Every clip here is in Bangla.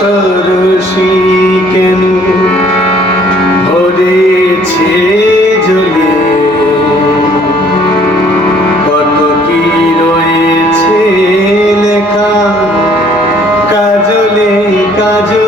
সরসী কেন? ভরেছে জলে। লেখা? কাজলে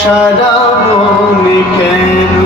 সারা মনে কেন